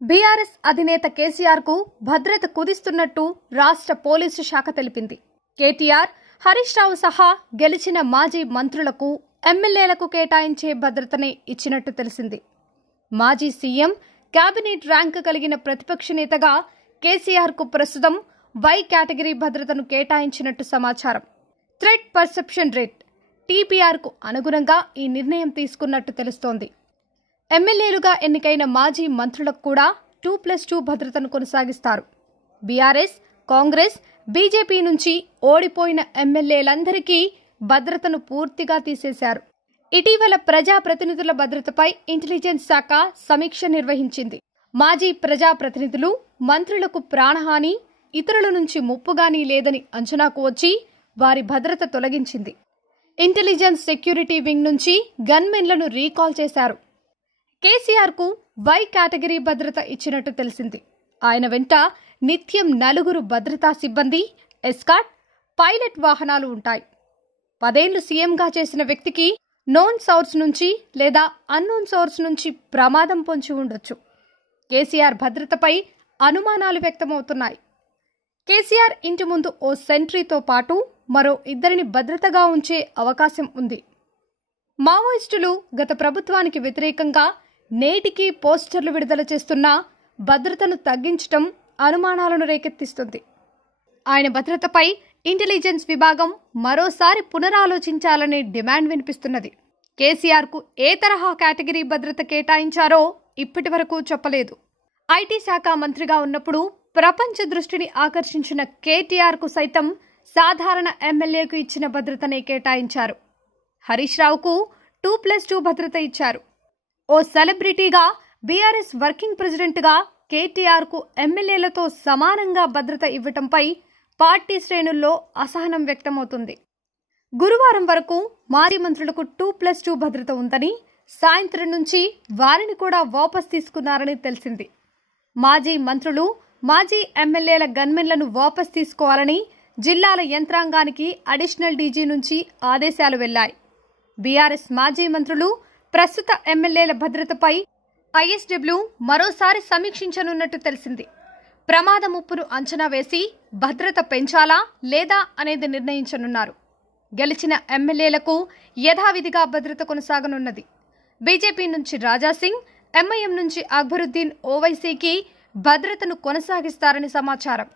BRS అధినేత కేసీఆర్ కు భద్రత కుదిస్తున్నట్టు రాష్ట్ర పోలీసు శాఖ తెలిపింది. కేటీఆర్, హరీష్ రావు సహా గెలిచిన మాజీ మంత్రులకు, ఎమ్మెల్యేలకు కేటాయించే భద్రతనే ఇచ్చినట్టు తెలిసింది. మాజీ సీఎం, కేబినెట్ ర్యాంక్ కలిగిన ప్రతిపక్ష నేతగా కేసీఆర్ కు ప్రస్తుతం వై కేటగిరీ భద్రతను కేటాయించినట్టు సమాచారం. థ్రెట్ పర్సెప్షన్ రేట్ TPR కు అనుగుణంగా ఈ నిర్ణయం తీసుకున్నట్టు తెలుస్తోంది. ఎమ్మెల్యేలుగా ఎన్నికైన మాజీ మంత్రులకు కూడా 2+2 భద్రతను కొనసాగిస్తారు. బీఆర్ఎస్, కాంగ్రెస్, బీజేపీ నుంచి ఓడిపోయిన ఎమ్మెల్యేలందరికీ భద్రతను పూర్తిగా తీసేశారు. ఇటీవల ప్రజాప్రతినిధుల భద్రతపై ఇంటెలిజెన్స్ శాఖ సమీక్ష నిర్వహించింది. మాజీ ప్రజాప్రతినిధులు, మంత్రులకు ప్రాణహాని, ఇతరుల నుంచి ముప్పుగానీ లేదని అంచనాకు వచ్చి వారి భద్రత తొలగించింది. ఇంటెలిజెన్స్ సెక్యూరిటీ వింగ్ నుంచి గన్మెన్లను రీకాల్ చేశారు. కేసీఆర్ కు వై కేటగిరీ భద్రత ఇచ్చినట్టు తెలిసింది. ఆయన వెంట నిత్యం 4 భద్రతా సిబ్బంది, ఎస్కార్ట్, పైలట్ వాహనాలు ఉంటాయి. 10 ఏళ్లు సీఎంగా చేసిన వ్యక్తికి నోన్ సోర్స్ నుంచి లేదా అన్నోన్ సోర్స్ నుంచి ప్రమాదం పొంచి ఉండొచ్చు. కేసీఆర్ భద్రతపై అనుమానాలు వ్యక్తమవుతున్నాయి. కేసీఆర్ ఇంటి ముందు ఓ సెంట్రీతో పాటు మరో 2 భద్రతగా ఉంచే అవకాశం ఉంది. మావోయిస్టులు గత ప్రభుత్వానికి వ్యతిరేకంగా నేటికి పోస్టర్లు విడుదల చేస్తున్నా భద్రతను తగ్గించటం అనుమానాలను రేకెత్తిస్తుంది. ఆయన భద్రతపై ఇంటెలిజెన్స్ విభాగం మరోసారి పునరాలోచించాలనే డిమాండ్ వినిపిస్తున్నది. కేసీఆర్ కు ఏ తరహా కేటగిరీ భద్రత కేటాయించారో ఇప్పటి వరకు చెప్పలేదు. ఐటీ శాఖ మంత్రిగా ఉన్నప్పుడు ప్రపంచ దృష్టిని ఆకర్షించిన కేటీఆర్ కు సైతం సాధారణ ఎమ్మెల్యేకు ఇచ్చిన భద్రతనే కేటాయించారు. హరీష్ రావుకు 2+2 భద్రత ఇచ్చారు. ఓ సెలబ్రిటీగా, బీఆర్ఎస్ వర్కింగ్ ప్రెసిడెంట్గా కేటీఆర్ కు ఎమ్మెల్యేలతో సమానంగా భద్రత ఇవ్వటంపై పార్టీ శ్రేణుల్లో అసహనం వ్యక్తమవుతుంది. గురువారం వరకు మాజీ మంత్రులకు 2+2 భద్రత ఉందని, సాయంత్రం నుంచి వారిని కూడా వాపస్ తీసుకున్నారని తెలిసింది. మాజీ మంత్రులు, మాజీ ఎమ్మెల్యేల గన్మెన్లను వాపస్ తీసుకోవాలని జిల్లాల యంత్రాంగానికి అడిషనల్ డీజీ నుంచి ఆదేశాలు వెళ్లాయి. బీఆర్ఎస్ మాజీ మంత్రులు, ప్రస్తుత ఎమ్మెల్యేల భద్రతపై ISW మరోసారి సమీక్షించనున్నట్టు తెలిసింది. ప్రమాద ముప్పును అంచనా వేసి భద్రత పెంచాలా లేదా అనేది నిర్ణయించనున్నారు. గెలిచిన ఎమ్మెల్యేలకు యథావిధిగా భద్రత కొనసాగనున్నది. బీజేపీ నుంచి రాజాసింగ్, MIM నుంచి అక్బరుద్దీన్ ఓవైసీకి భద్రతను కొనసాగిస్తారని సమాచారం.